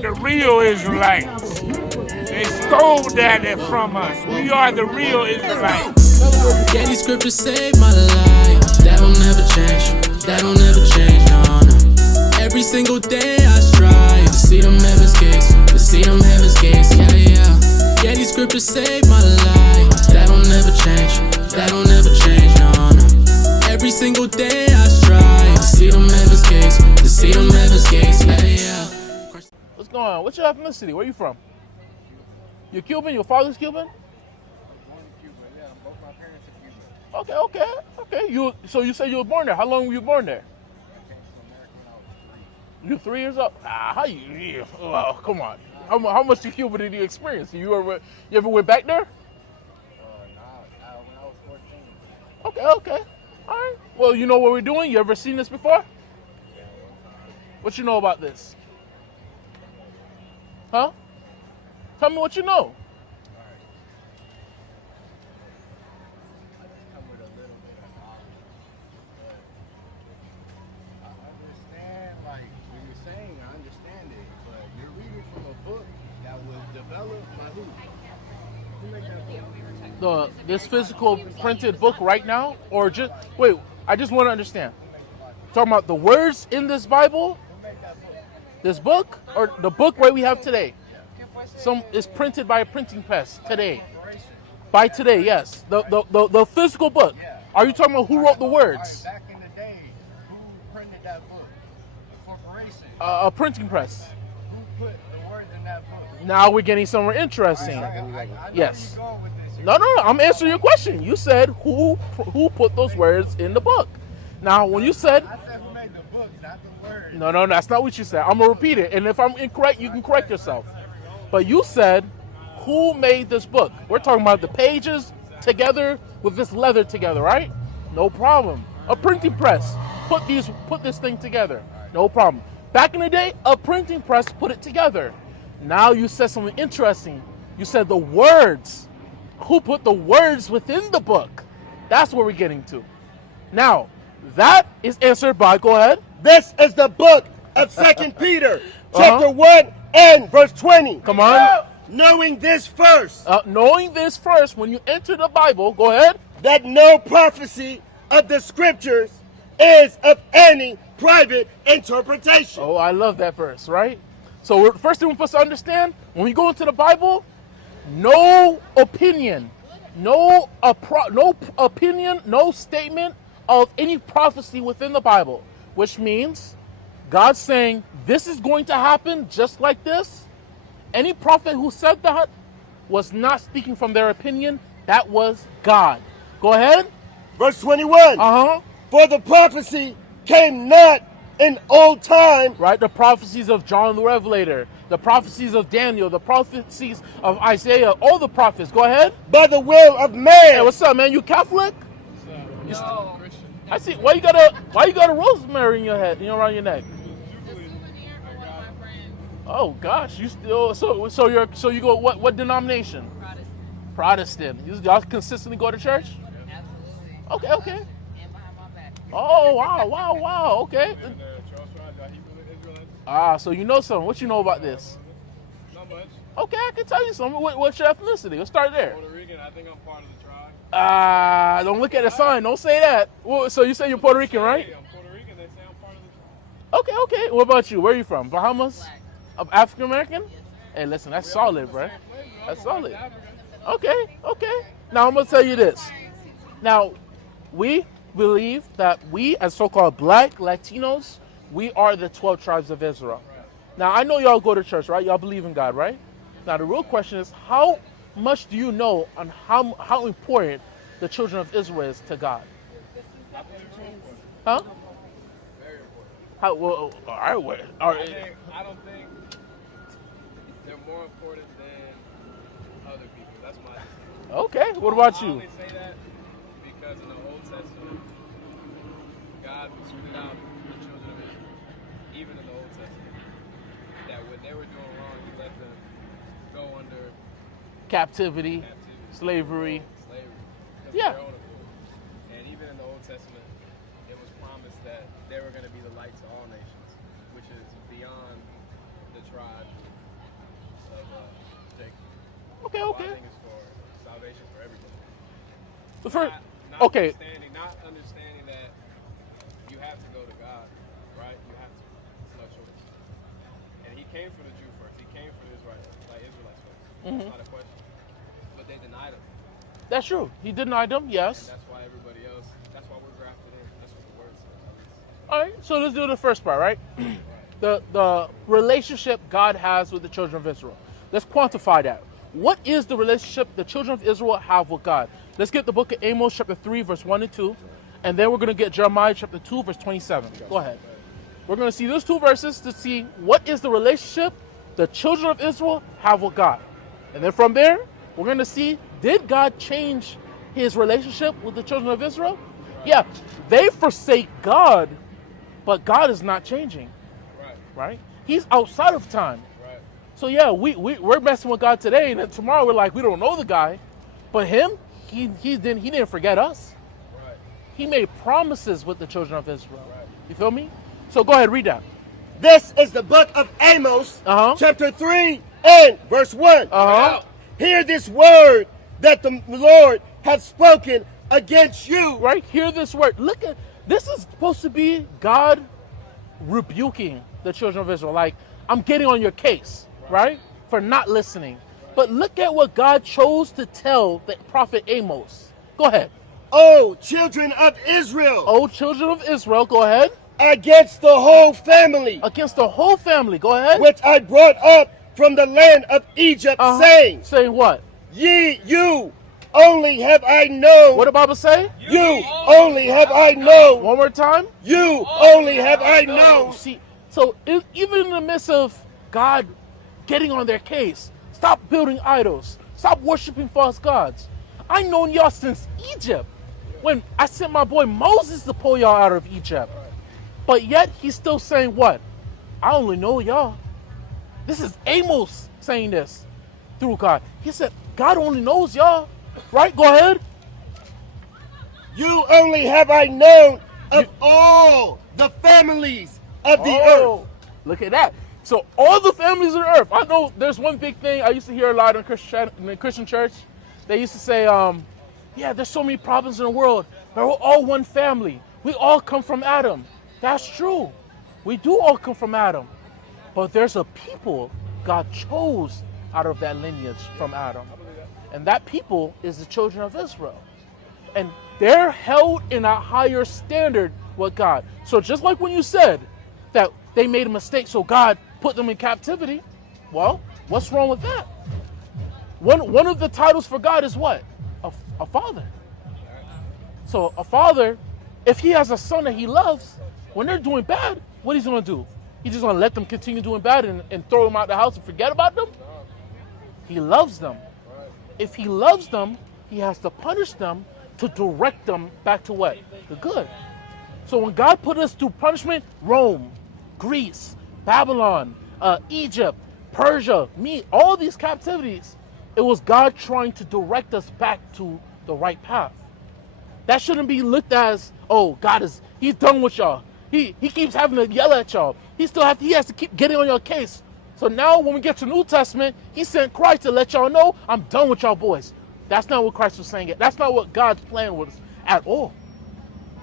the real Israelites. They stole that from us. We are the real Israelites. Yeah, these scriptures saved my life. That don't never change. That don't never change, no, no. Every single day I strive to see them heaven's gates. To see them heaven's gates, yeah, yeah. Yeah, these scriptures saved my life. That don't never change. That don't never change, no, no. Every single day I strive to see them heaven's gates. To see them heaven's gates, yeah, yeah. What's going on? What's your ethnicity? Where you from? You're Cuban? Your father's Cuban? Born in Cuba, yeah. Both my parents are Okay, Cuban. okay. So you say you were born there. How long were you born there? I came to America when I was 3. You 3 years old? How you? Well, come on. How much of Cuba did you experience? You ever went back there? Nah, when I was 14. Okay. All right. Well, you know what we're doing? You ever seen this before? Yeah, one time. What you know about this? Huh? Tell me what you know. Alright. I just come with a little bit of knowledge. But I understand, like, what you're saying, I understand it. But you're reading from a book that was developed by who? Who made that book? This physical printed book right now? Or just, wait, I just want to understand. Talking about the words in this Bible? Who made that book? This book? Or the book right we have today? It's printed by a printing press today. By today, yes. The physical book. Are you talking about who wrote the words? Back in the day, who printed that book? A corporation. A printing press. Who put the words in that book? Now we're getting somewhere interesting. I know Yes. where you're going with this. No. I'm answering your question. You said who put those words in the book. Now, when you said I said who made the book, not the word. no, that's not what you said. I'm gonna repeat it, and if I'm incorrect, you can correct yourself. But you said who made this book? We're talking about the pages together with this leather together, right? No problem. A printing press put this thing together. No problem. Back in the day, a printing press put it together. Now you said something interesting. You said the words. Who put the words within the book? That's what we're getting to. Now, that is answered by, go ahead. This is the book of 2 Peter, chapter 1 and verse 20. Come on. Knowing this first, Knowing this first, when you enter the Bible, go ahead. that no prophecy of the scriptures is of any private interpretation. Oh, I love that verse, right? So first thing we're supposed to understand, when we go into the Bible, no opinion, no opinion, no statement of any prophecy within the Bible, which means God's saying this is going to happen just like this. Any prophet who said that was not speaking from their opinion. That was God. Go ahead. Verse 21. For the prophecy came not in old time. Right, the prophecies of John the Revelator, the prophecies of Daniel, the prophecies of Isaiah, all the prophets. Go ahead. By the will of man. Hey, what's up, man? You Catholic? What's up? Christian. I see. Why you got a rosemary in your head, around your neck? Oh gosh, you still so you go what denomination? Protestant. Y'all consistently go to church? Absolutely. Okay. And behind my back. Oh wow. Okay. So you know something. What you know about this? Not much. Okay, I can tell you something. What's your ethnicity? Let's start there. Puerto Rican, I think I'm part of the tribe. Don't look at the sign. Don't say that. Well, so you say you're Puerto Rican, right? I'm Puerto Rican, they say I'm part of the tribe. Okay. What about you? Where are you from? Bahamas? Black. Of African American? Yes, sir. Hey, listen, that's solid, bro. That's solid. African. Okay. Now I'm gonna tell you this. Now, we believe that we, as so-called Black Latinos, we are the 12 tribes of Israel. Now I know y'all go to church, right? Y'all believe in God, right? Now the real question is, how much do you know on how important the children of Israel is to God? Huh? Very important. How? Well, all right. All right. I don't think they're more important than other people. That's my decision. Okay. What about I you? only say that because in the Old Testament, God tweeted out the children of Israel, even in the Old Testament, that when they were doing wrong, He let them go under Captivity, captivity, slavery. because Yeah. of their own accord. And even in the Old Testament, it was promised that they were going to be the light to all nations, which is beyond the tribe Okay, okay. Bonding is for salvation for everybody. The first, Not okay. understanding that you have to go to God, right? You have to. It's no choice. And he came for the Jew first. He came for the Israelites first. That's not a question. But they denied him. That's true. He denied them, And yes. that's why everybody else, that's why we're grafted in. That's what the word says. All right, so let's do the first part, right? The relationship God has with the children of Israel. Let's quantify that. What is the relationship the children of Israel have with God? Let's get the book of Amos chapter 3, verse 1 and 2. And then we're going to get Jeremiah chapter 2, verse 27. Go ahead. We're going to see those two verses to see what is the relationship the children of Israel have with God. And then from there, we're going to see, did God change his relationship with the children of Israel? Yeah, they forsake God, but God is not changing, right? He's outside of time. Right. So yeah, we're messing with God today, and then tomorrow we're like, we don't know the guy. But him, he didn't forget us. Right. He made promises with the children of Israel. Right. You feel me? So go ahead, read that. This is the book of Amos, Uh-huh. chapter 3 and verse 1. Uh-huh. Hear this word that the Lord hath spoken against you. Right? Hear this word. Look at, this is supposed to be God rebuking the children of Israel. Like, I'm getting on your case, right? For not listening. But look at what God chose to tell the prophet Amos. Go ahead. O children of Israel, O children of Israel, go ahead. against the whole family, Against the whole family, go ahead. which I brought up from the land of Egypt, saying, Saying what? you only have I known. What the Bible say? You only have I known. One more time. You only have I known. See, so even in the midst of God getting on their case, stop building idols, stop worshiping false gods. I known y'all since Egypt, when I sent my boy Moses to pull y'all out of Egypt. But yet he's still saying what? I only know y'all. This is Amos saying this through God. He said, God only knows y'all. Right? Go ahead. You only have I known of all the families of the earth. Look at that. So all the families of the earth. I know there's one big thing I used to hear a lot in the Christian church. They used to say, yeah, there's so many problems in the world, but we're all one family. We all come from Adam. That's true. We do all come from Adam. But there's a people God chose out of that lineage from Adam. And that people is the children of Israel. And they're held in a higher standard with God. So just like when you said that they made a mistake, so God put them in captivity, well, what's wrong with that? One of the titles for God is what? A father. So a father, if he has a son that he loves, when they're doing bad, what he's going to do? He's just going to let them continue doing bad and throw them out the house and forget about them? He loves them. If he loves them, he has to punish them to direct them back to what? The good. So when God put us through punishment, Rome, Greece, Babylon, Egypt, Persia, all these captivities, it was God trying to direct us back to the right path. That shouldn't be looked at as, oh, he's done with y'all. He keeps having to yell at y'all. He has to keep getting on your case. So now when we get to New Testament, he sent Christ to let y'all know, I'm done with y'all boys. That's not what Christ was saying. That's not what God's plan was at all.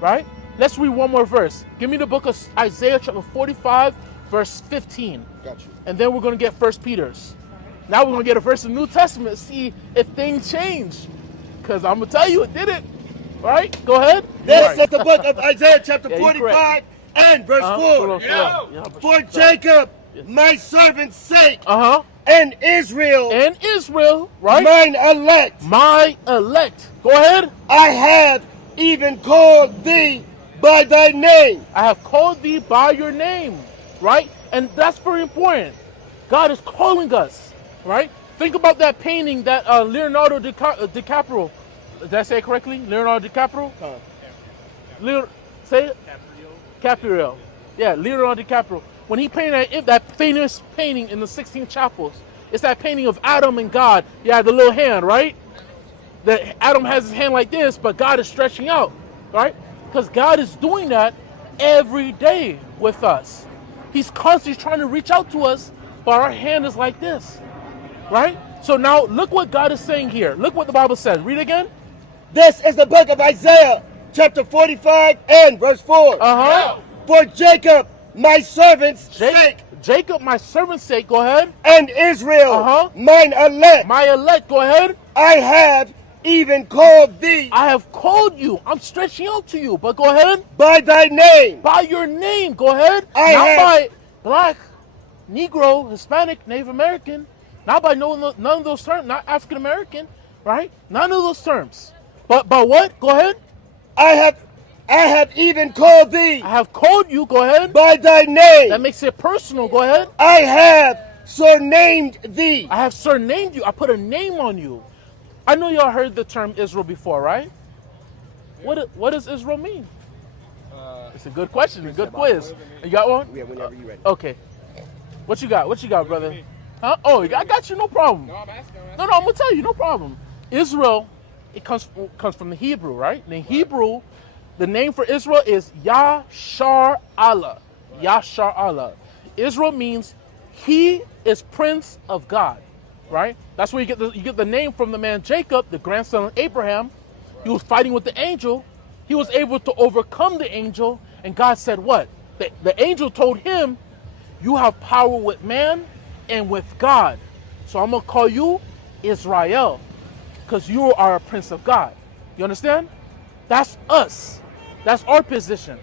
Right? Let's read one more verse. Give me the book of Isaiah chapter 45, verse 15. Got you. And then we're going to get 1 Peter's. Now we're going to get a verse in the New Testament to see if things change. Because I'm going to tell you it didn't. Right? Go ahead. This is the book of Isaiah chapter 45 and verse 4. For Jacob, my servant's sake, and Israel, right? mine elect. My elect. Go ahead. I have even called thee by thy name. I have called thee by your name. Right? And that's very important. God is calling us. Right? Think about that painting that Leonardo DiCaprio. Did I say it correctly? Leonardo DiCaprio? Say it? Caprio. Yeah, Leonardo DiCaprio. When he painted that famous painting in the 16 chapels, it's that painting of Adam and God. Yeah, the little hand, right? That Adam has his hand like this, but God is stretching out, right? Because God is doing that every day with us. He's constantly trying to reach out to us, but our hand is like this, right? So now look what God is saying here. Look what the Bible says. Read again. This is the book of Isaiah, chapter 45 and verse 4. For Jacob, my servant's sake. Jacob, my servant's sake. Go ahead. And Israel, mine elect. My elect. Go ahead. I have even called thee. I have called you. I'm stretching out to you. But go ahead. By thy name. By your name. Go ahead. Not by black, Negro, Hispanic, Native American. Not by none of those terms. Not African American. Right? None of those terms. But by what? Go ahead. I have even called thee. I have called you. Go ahead. By thy name. That makes it personal. Go ahead. I have surnamed thee. I have surnamed you. I put a name on you. I know y'all heard the term Israel before, right? Yeah. What does Israel mean? It's a good question. A good quiz. You got one? Yeah, whenever you're ready. Okay. What you got? What you got, brother? Huh? Oh, I got you. No problem. No, I'm asking. No, I'm gonna tell you. No problem. Israel, it comes from the Hebrew, right? In Hebrew, the name for Israel is Yashar Allah. Right. Yashar Allah. Israel means he is Prince of God, right? That's where you get the name from the man Jacob, the grandson of Abraham. He was fighting with the angel. He was able to overcome the angel, and God said what? The angel told him, you have power with man and with God. So I'm going to call you Israel, because you are a prince of God. You understand? That's us. That's our position.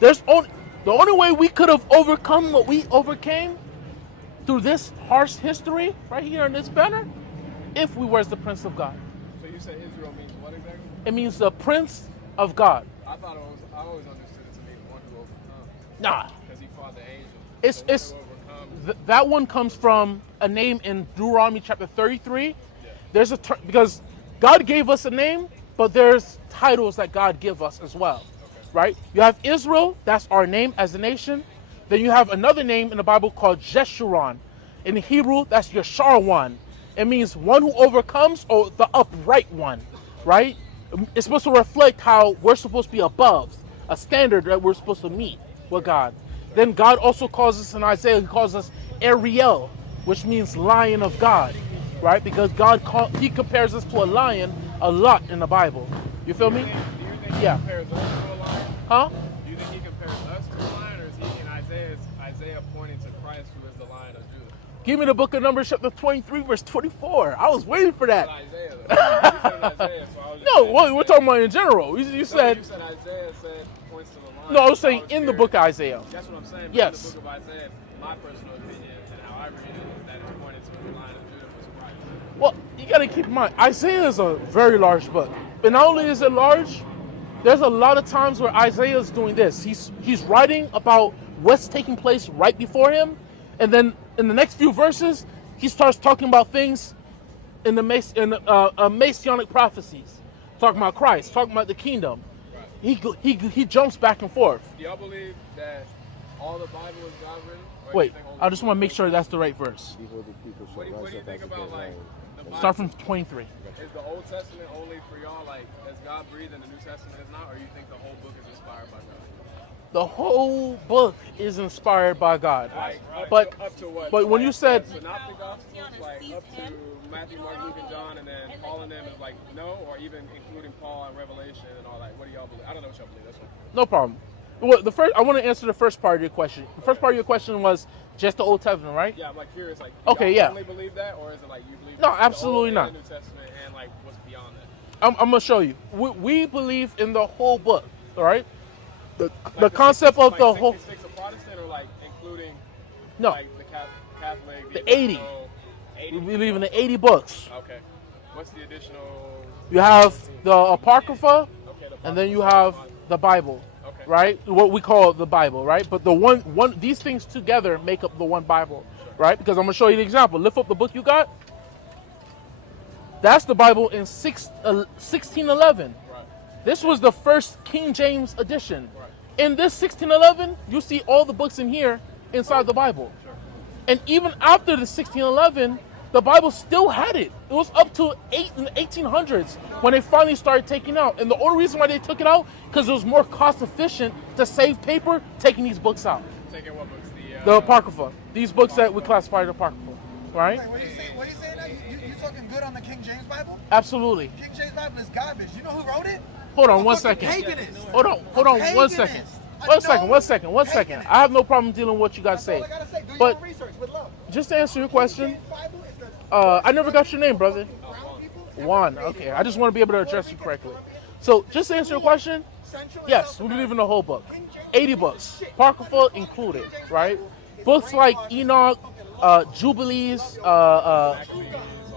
The only way we could have overcome what we overcame through this harsh history right here in this banner, if we were the prince of God. So you said Israel means what exactly? It means the prince of God. I always understood it to mean one who overcomes. Nah. Because he fought the angel. That one comes from a name in Deuteronomy chapter 33. Yeah. There's a term, because God gave us a name, but there's titles that God give us as well. Okay. Right? You have Israel, that's our name as a nation. Then you have another name in the Bible called Jeshurun. In Hebrew, that's Yasharwan. It means one who overcomes, or the upright one, right? It's supposed to reflect how we're supposed to be above, a standard that we're supposed to meet with God. Then God also calls us in Isaiah, he calls us Ariel, which means lion of God, right? Because he compares us to a lion a lot in the Bible. You feel me? Do you think he compares us to a lion? Huh? Do you think he compares us to a lion, or is he in Isaiah pointing to Christ, who is the Lion of Judah? Give me the book of Numbers chapter 23, verse 24. I was waiting for that. Isaiah, though. You said Isaiah, so I was just no, we're talking about in general. You said Isaiah points to the lion. No, I was saying in the book of Isaiah. That's what I'm saying. Yes. In the book of Isaiah, my personal opinion and how I read it is that it's pointing to the Lion of Judah was Christ. Well, you got to keep in mind, Isaiah is a very large book. But not only is it large, there's a lot of times where Isaiah is doing this. He's writing about what's taking place right before him, and then in the next few verses, he starts talking about things in the messianic prophecies, talking about Christ, talking about the kingdom. Right. He jumps back and forth. Do y'all believe that all the Bible is God written? Wait, I just want to make sure that's the right verse. What do you think about like the Bible? Start from 23. Is the Old Testament only for y'all, like, as God breathed and the New Testament is not, or you think the whole book is inspired by God? The whole book is inspired by God. Like, up to what? But when you said Synoptic Gospels, like up to Matthew, Mark, Luke, and John, and then Paul and them is like no, or even including Paul and Revelation and all that. What do y'all believe? I don't know what y'all believe. That's one. No problem. Well, I want to answer the first part of your question. The first part of your question was just the Old Testament, right? Yeah, I'm like curious. Like, okay, yeah. Only believe that, or is it like you believe? No, absolutely the not. New Testament and like what's beyond that? I'm gonna show you. We believe in the whole book, all right? The concept of the whole. 66 of Protestant, or like including no, like the Catholic. The 80. We believe in the 80 books. Okay. What's the additional? You have the Apocrypha, and then you have the Bible, right? What we call the Bible, right? But these things together make up the one Bible, right? Because I'm gonna show you the example. Lift up the book you got. That's the Bible in 1611. Right. This was the first King James edition. Right. In this 1611, you see all the books in here inside the Bible. Sure. And even after the 1611, the Bible still had it. It was up to in the 1800s when they finally started taking out. And the only reason why they took it out, because it was more cost efficient to save paper taking these books out. Taking what books? The Apocrypha. These books that we classify as Apocrypha. right? Wait, what you saying now? You talking good on the King James Bible? Absolutely. King James Bible is garbage. You know who wrote it? Hold on 1 second. Hold on 1 second. 1 second. I have no problem dealing with what you guys say. But just to answer your question, I never got your name, brother. Juan. Okay, I just want to be able to address you correctly. So just to answer your question, yes, we believe in the whole book. 80 books, Apocrypha included, right? Books like Enoch, Jubilees, no,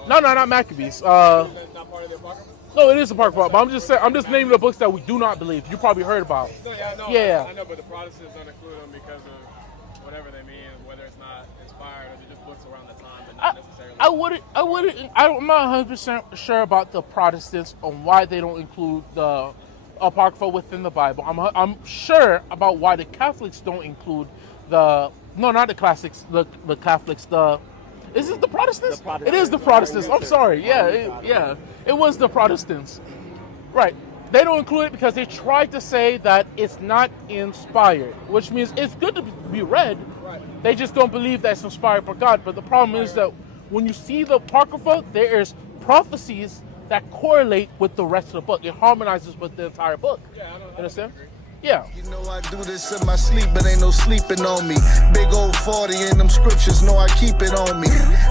not Maccabees. No, it is Apocrypha, but I'm just naming the books that we do not believe. You probably heard about. No, yeah, I know. Yeah. I know, but the Protestants don't include them because of whatever they mean, whether it's not inspired or they're just books around the time, but not necessarily. I'm not 100% sure about the Protestants on why they don't include the Apocrypha within the Bible. I'm sure about why the Catholics don't include not the classics, the Catholics, is it the Protestants? It is the Protestants. I'm sorry. Yeah. It was the Protestants. Right. They don't include it because they tried to say that it's not inspired, which means it's good to be read. Right. They just don't believe that it's inspired by God. But the problem is that when you see the Apocrypha, there is prophecies that correlate with the rest of the book. It harmonizes with the entire book. Yeah, I don't understand? disagree. Yeah. You know I do this in my sleep, but ain't no sleeping on me. Big old 40 in them scriptures, know I keep it on me.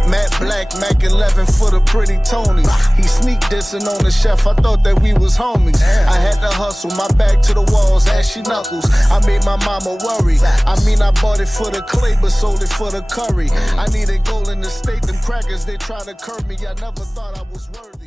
Matt Black, Mac 11 for the pretty Tony. He sneak dissing on the chef, I thought that we was homies. I had to hustle, my back to the walls, ashy knuckles. I made my mama worry. I mean I bought it for the clay, but sold it for the curry. I needed gold in the state, them crackers, they try to curb me. I never thought I was worthy.